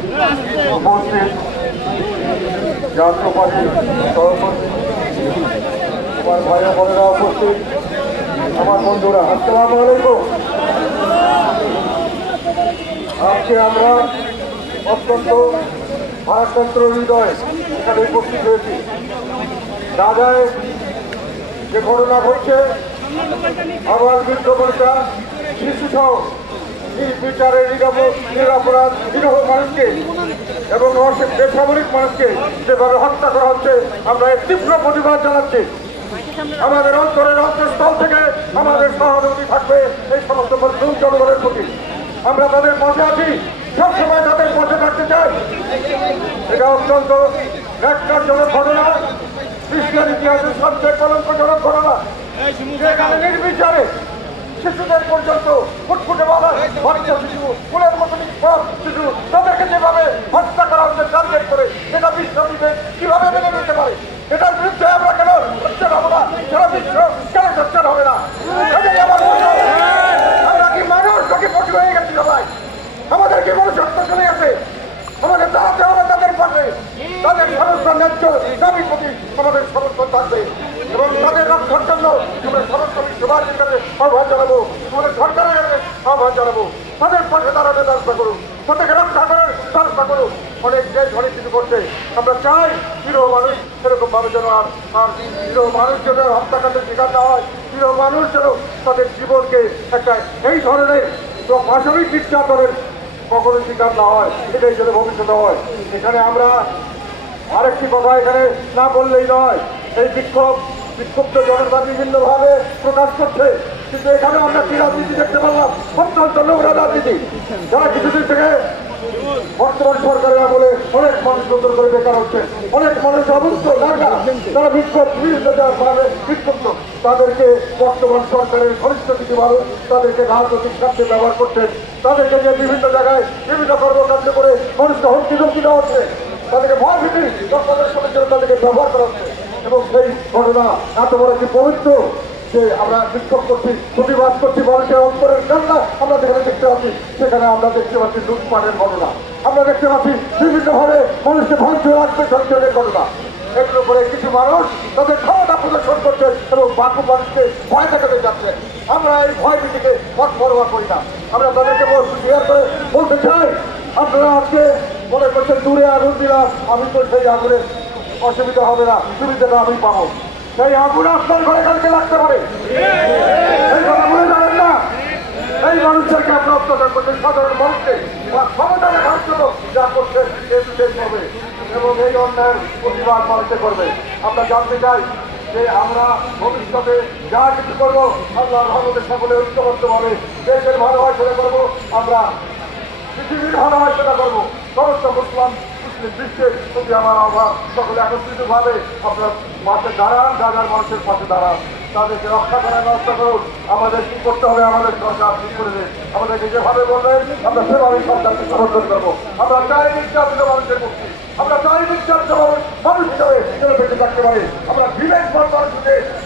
উপস্থিত জাতীয় পার্টির সভাপতি, আমার ভাইয়া বোনেরা উপস্থিত, আমার বন্ধুরা, আসসালামু আলাইকুম। আজকে আমরা অত্যন্ত ভারাক্রান্ত হৃদয় এখানে উপস্থিত হয়েছি। ঢাকায় যে ঘটনা ঘটছে, আবার বৃদ্ধ বনিতা, শিশুসহ বিচারের নিরাপরাধ নিরহ মানুষকে এবং বেসামরিক মানুষকে যেভাবে হত্যা করা হচ্ছে, আমরা এর তীব্র প্রতিবাদ জানাচ্ছি। আমাদের অন্তরের অন্তঃস্থল থেকে আমাদের সহানুভূতি থাকবে এই সমস্ত মজলুম জনগণের প্রতি। আমরা তাদের পাশে আছি, সবসময় তাদের পাশে থাকতে চাই। এটা অত্যন্ত ন্যাক্কারজনক ঘটনা, বিশ্বের ইতিহাসের সবচেয়ে কলঙ্কজনক ঘটনা, যেখানে নির্বিচারে শিশুদের পর্যন্ত ফুটফুটে বাচ্চা শিশু, ফুলের মতন শিশু, তাদেরকে যেভাবে হত্যা করা হচ্ছে টার্গেট করে, এটা বিশ্ব কিভাবে মেনে নিতে পারে? এটার বিরুদ্ধে আমরা কেন সোচ্চার হবো না? সারা বিশ্ব কেন সোচ্চার হবে না? আমরা কি মানুষ নাকি পশু হয়ে গেছি সবাই? আমাদের কি মনুষ্যত্ব চলে গেছে? আমাদের দাঁড়াতে হবে তাদের পাশে, তাদের সমস্ত ন্যায্য দাবির প্রতি আমাদের সমর্থন থাকবে এবং তাদের রক্ষার জন্য আমরা সমস্ত বিশ্ববাসীর কাছে আহ্বান জানাবো, আমাদের সরকারের কাছে আহ্বান জানাবো, তাদের পাশে দাঁড়াতে ব্যবস্থা করুন, তাদেরকে রক্ষা করার ব্যবস্থা করুন। অনেক দেশ অনেক কিছু করছে, আমরা চাই নিরীহ মানুষ সেরকম ভাবে যেন আর নিরীহ মানুষ যেন হত্যাকাণ্ডের শিকার না হয়, নিরীহ মানুষ যেন তাদের জীবনকে একটা এই ধরনের পাশবিক নির্যাতনের কখনো শিকার না হয়, এটাই যেন ভবিষ্যতে হয়। এখানে আমরা আরেকটি কথা এখানে না বললেই নয়, এই বিক্ষুব্ধ জনতা বিভিন্নভাবে প্রকাশ করছে, কিন্তু এখানে আমরা কি রাজনীতি দেখতে পারলাম? অত্যন্ত নোংরা রাজনীতি, যারা কিছুদিন থেকে বর্তমান সরকারের আমলে অনেক মানুষ নতুন করে বেকার হচ্ছে, অনেক মানুষ অবস্থ তারা বিক্ষুব্ধ, তাদেরকে বর্তমান সরকারের ঘনিষ্ঠ কিছু মানুষ তাদেরকে রাজনৈতিক স্বার্থে ব্যবহার করছেন, তাদেরকে নিয়ে বিভিন্ন জায়গায় বিভিন্ন কর্মকাণ্ড করে মানুষকে হুমকি ধমকি দেওয়া হচ্ছে, তাদেরকে ভয় ভীতি প্রদর্শনের জন্য তাদেরকে ব্যবহার করা হচ্ছে। এবং সেই ঘটনা এত বড় একটি পবিত্র যে আমরা বিক্ষোভ করছি, প্রতিবাদ করছি, মানুষের অন্তরের কান্না আমরা যেখানে দেখতে পাচ্ছি, সেখানে আমরা দেখতে পাচ্ছি লুটপাটের ঘটনা, আমরা দেখতে পাচ্ছি বিভিন্নভাবে মানুষকে ভাঙচুর আসবে সঞ্চয়ের ঘটনা। এগুলো করে কিছু মানুষ তাদের ক্ষমতা প্রদর্শন করছে এবং বাকি মানুষকে ভয় দেখাতে যাচ্ছে। আমরা এই ভয় ভীতিকে পথ পরোয়া করি না। আমরা তাদেরকে ক্লিয়ার করে বলতে চাই, আপনারা আজকে মনে করছেন দূরে আগুন দিলাম, আমি তো সেই আগুনের অসুবিধা হবে না, সুবিধাটা আমি পাবো। সেই আগুন আপনার ঘরে কালকে লাগতে পারে, এই কথা বলে যাবেন না। এই মানুষদেরকে আপনার অত্যাচার করছেন, সাধারণ মানুষকে ক্ষমতা দেখার জন্য যা করছেন শেষ হবে এবং এই অন্যায়ের প্রতিবাদ মানুষে করবে। আমরা জানতে চাই যে আমরা ভবিষ্যতে যা কিছু করবো আল্লাহর রহমতে সকলে ঐক্যবদ্ধভাবে দেশের ভালো হয় সেটা করবো, আমরা পৃথিবীর ভালো হয় সেটা করবো। সমস্ত মুসলিম বিশ্বের প্রতি আমার আহ্বান, সকলে একত্রিতভাবে আপনার পাশে দাঁড়ান, যার মানুষের পাশে দাঁড়ান, তাদেরকে রক্ষা করার ব্যবস্থা করুন। আমাদের কি করতে হবে আমাদের সরকার ঠিক করে দেন, আমাদেরকে যেভাবে বলবেন আমরা সেভাবেই সরকারকে সমর্থন করবো। আমরা চাই নির্যাতিত মানুষের মুক্তি, আমরা চাই নির্যাতিত মানুষ হিসাবে যেন বেঁচে থাকতে পারে, আমরা বিবেকবান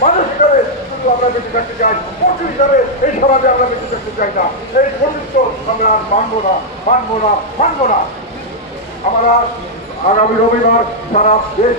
মানুষ হিসাবে শুধু আমরা বেঁচে থাকতে চাই, পশু হিসাবে এই সমাজে আমরা বেঁচে থাকতে চাই না। এই পবিত্র আমরা আর মানবো না। আমরা আগামী রবিবার সারা দেশ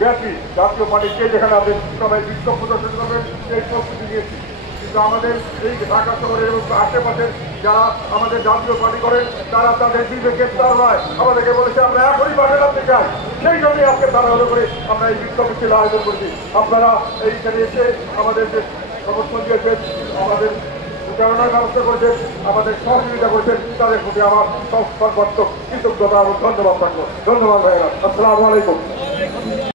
ব্যাপী জাতীয় পার্টিকে যেখানে আপনি সবাই বিক্ষোভ প্রদর্শন করবেন সেই প্রস্তুতি নিয়েছি, কিন্তু আমাদের এই ঢাকা শহরের এবং আশেপাশের যারা আমাদের জাতীয় পার্টি করেন তারা তাদের বিবেকে তার নয়, আমাদেরকে বলেছে আমরা এখনই পাশে রাখতে চাই। সেই জন্যই আজকে তারা হলো করে আমরা এই বিক্ষোভ মিছিল আয়োজন করছি। আপনারা এইখানে এসে আমাদের যে সমর্থন দিয়েছেন, আমাদের প্রচারণার ব্যবস্থা করেছেন, আমাদের সহযোগিতা করেছেন, তাদের প্রতি আমার সর্বাত্মক কৃতজ্ঞতা এবং ধন্যবাদ থাকলো। ধন্যবাদ ভাইয়েরা, আসসালামু আলাইকুম।